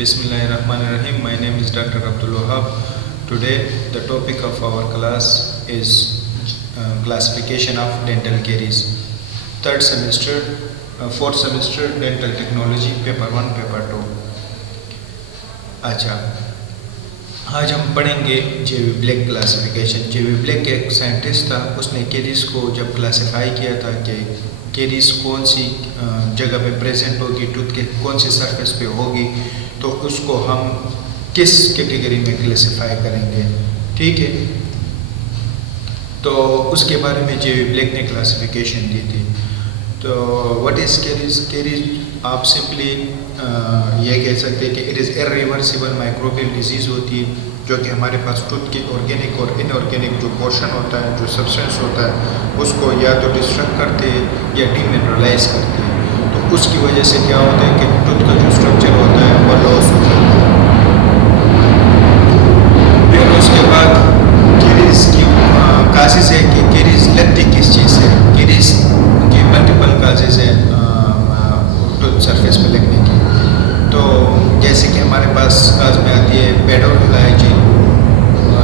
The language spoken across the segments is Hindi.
Bismillahirrahmanirrahim. My name is Dr. Abdul Wahab. Today, the topic of our class is classification of dental caries. Third semester, fourth semester, dental technology, paper 1, paper 2. अच्छा, आज हम पढ़ेंगे जेवी ब्लैक क्लासिफिकेशन। जेवी ब्लैक एक साइंटिस्ट था, उसने केरीज को जब क्लासिफाई किया था कि केरीज कौन सी जगह पे प्रेजेंट होगी, टूथ के कौन से सरफेस पे होगी, तो उसको हम किस कैटेगरी में क्लासिफाई करेंगे। ठीक है, तो उसके बारे में जेवी ब्लैक ने क्लासिफिकेशन दी थी। तो व्हाट इज केरीज? केरीज आप सिंपली ये कह सकते हैं कि it is irreversible microbial disease होती है जो कि हमारे पास टूथ के ऑर्गेनिक और इनऑर्गेनिक जो पोर्शन होता है, जो सब्सटेंस होता है, उसको या तो डिस्ट्रक्ट करते हैं या डीमिनरलाइज करते हैं। तो उसकी वजह से क्या होता है कि टूथ का जो स्ट्रक्चर होता है वो लॉस हो जाता है। फिर उसके बाद केरीज की काजेज है कि केरीज लगती किस चीज़ से। केरीज की मल्टीपल काजेज है टूथ सरफेस पे लगने की। तो जैसे कि हमारे पास काज में आती है bad oral hygiene,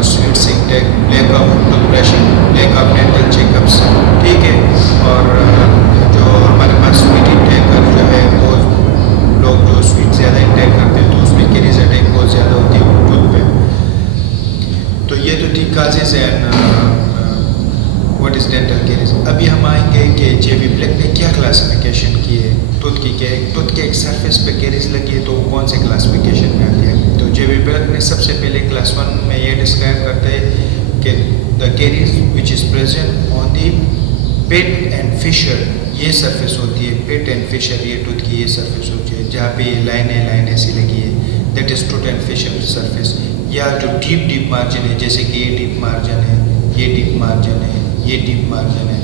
sweet intake, lack of toothbrushing, lack of dental checkups. ठीक है, और जो हमारे पास स्वीट इंटेक जो है वो लोग जो स्वीट ज़्यादा इंटेक करते हैं तो उसमें केरीज अटैक बहुत ज़्यादा होती है टूथ पे। तो ये तो थी causes and what is dental caries. अभी हम आएंगे कि जेवी ब्लैक ने क्या क्लासिफिकेशन की है टूथ की। क्या टूथ के एक सरफेस पे केरीज लगी है तो कौन से क्लासिफिकेशन में आती है। तो जेवी ब्लैक ने सबसे पहले क्लास 1 में ये डिस्क्राइब करते हैं कि the caries which is present on the pit and fissure, ये सरफेस होती है। पिट एंड फिशर ये टूथ की ये सरफेस होती है जहाँ पे ये लाइन ऐसी लगी है, that is tooth and fissure surface. या जो डीप मार्जिन है, जैसे कि ये डीप मार्जिन है, ये डीप मार्जिन है, ये डीप मार्जिन है।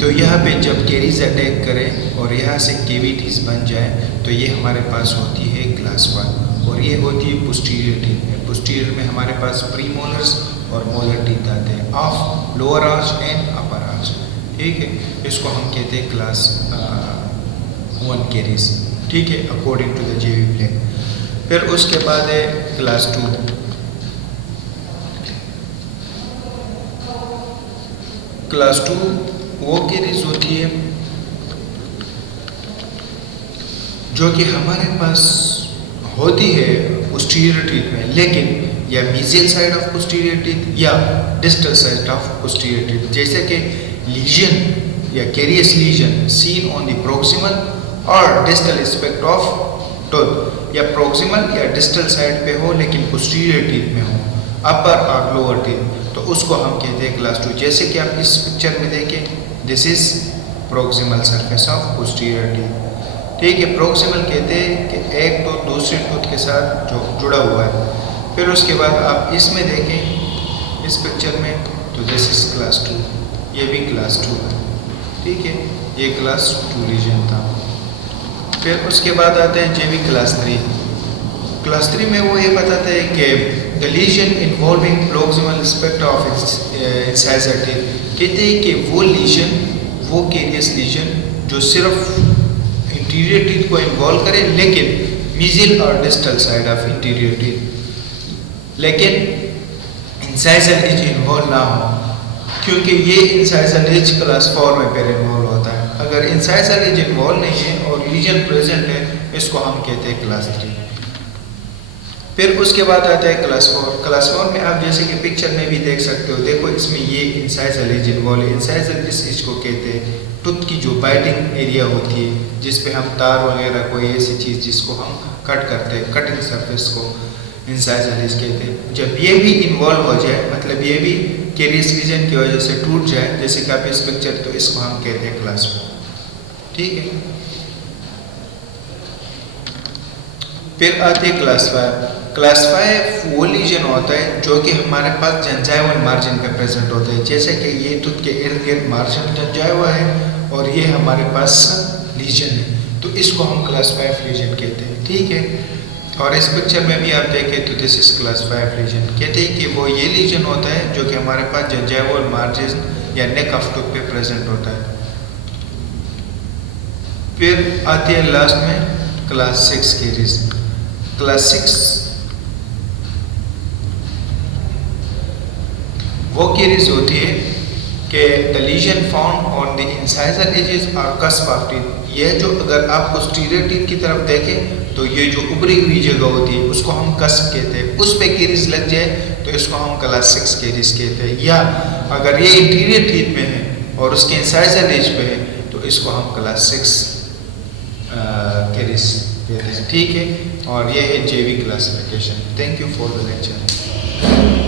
तो यहाँ पे जब केरीज अटैक करें और यहाँ से केविटीज़ बन जाए तो ये हमारे पास होती है क्लास 1 और ये होती है पोस्टीरियर टीथ में। पोस्टीरियर में हमारे पास प्रीमोलर्स और मोलर टीथ आते हैं of lower arch and upper arch. ठीक है, इसको हम कहते हैं क्लास 1 केरीज। ठीक है, अकॉर्डिंग टू द जेवी ब्लैक। फिर उसके बाद है क्लास 2। क्लास 2 वो केरीज होती है जो कि हमारे पास होती है पोस्टीरियर टीथ में, लेकिन या mesial side of posterior teeth या distal side of posterior teeth. जैसे कि लीजन या carious lesion seen on the proximal और डिस्टल एस्पेक्ट ऑफ टूथ, या प्रोक्सिमल या डिस्टल साइड पे हो लेकिन पोस्टीरियर टीथ में हो, अपर और लोअर टीथ, तो उसको हम कहते हैं क्लास 2। जैसे कि आप इस पिक्चर में देखें, this is proximal surface of posterior teeth. ठीक है, प्रोक्सिमल कहते हैं कि एक टूथ दूसरे टूथ के साथ जो जुड़ा हुआ है। फिर उसके बाद आप इसमें देखें इस पिक्चर में, तो दिस इज क्लास 2, ये भी क्लास 2 है। ठीक है, ये क्लास 2 लीजन था। फिर उसके बाद आते हैं जेवी क्लास 3। क्लास 3 में वो ये बताता है कि the lesion involving proximal aspect of incisor teeth. कहते हैं कि वो लीजन, वो केरियस लीजन जो सिर्फ इंटीरियर टीथ को इन्वॉल्व करे लेकिन मीजियल और distal side of interior teeth, लेकिन इंसाइजर एज इन्वॉल्व ना हो, क्योंकि ये इंसाइजर एज क्लास 4 में फिर इन्वॉल्व होता है। अगर इंसाइजर एज इन्वॉल्व नहीं है और लीजन प्रेजेंट है, इसको हम कहते हैं क्लास 3। फिर उसके बाद आता है क्लास 4। क्लास 4 में आप जैसे कि पिक्चर में भी देख सकते हो, देखो इसमें ये इंसाइजर एज इन्वॉल्व है। इंसाइजर इस चीज़ को कहते हैं टूथ की जो बाइटिंग एरिया होती है, जिस पे हम तार वगैरह कोई ऐसी चीज़ जिसको हम कट करते हैं, कटिंग सरफेस को इंसाइजर एज कहते हैं। जब ये भी इन्वॉल्व हो जाए, मतलब ये भी केरियस लीजन की वजह से टूट जाए, जैसे कि आप इस पिक्चर, तो इसको हम कहते हैं क्लास 4। ठीक है, फिर आती है क्लास 5। क्लास 5 वो लीजन होता है जो कि हमारे पास जंजाइवल मार्जिन पे प्रेजेंट होते हैं। जैसे कि ये टूथ के इर्द गिर्द मार्जिन जंजाइवा है और ये हमारे पास लीजन है, तो इसको हम क्लास 5 लीजन कहते हैं। ठीक है, और इस पिक्चर में भी आप देखें तो दिस इज क्लास 5 लीजन। कहते हैं कि वो ये लीजन होता है जो कि हमारे पास जंजाइवल मार्जिन या नेक ऑफ टूथ पे प्रेजेंट होता है। फिर आती है लास्ट में क्लास 6 केरीज। क्लास 6 वो केरीज होती है कि the lesion found on the incisor edges और कस्प ऑफ टीथ। ये जो अगर आप पोस्टीरियर टीथ की तरफ देखें तो ये जो उभरी हुई जगह होती है उसको हम कस्प कहते हैं, उस पे केरीज लग जाए तो इसको हम क्लास 6 केरीज कहते हैं। या अगर ये इंटीरियर टीथ में है और उसके इंसाइजर एज पे है तो इसको हम क्लास 6 केरीज कहते हैं। ठीक है, और ये है जेवी classification. Thank you for the lecture.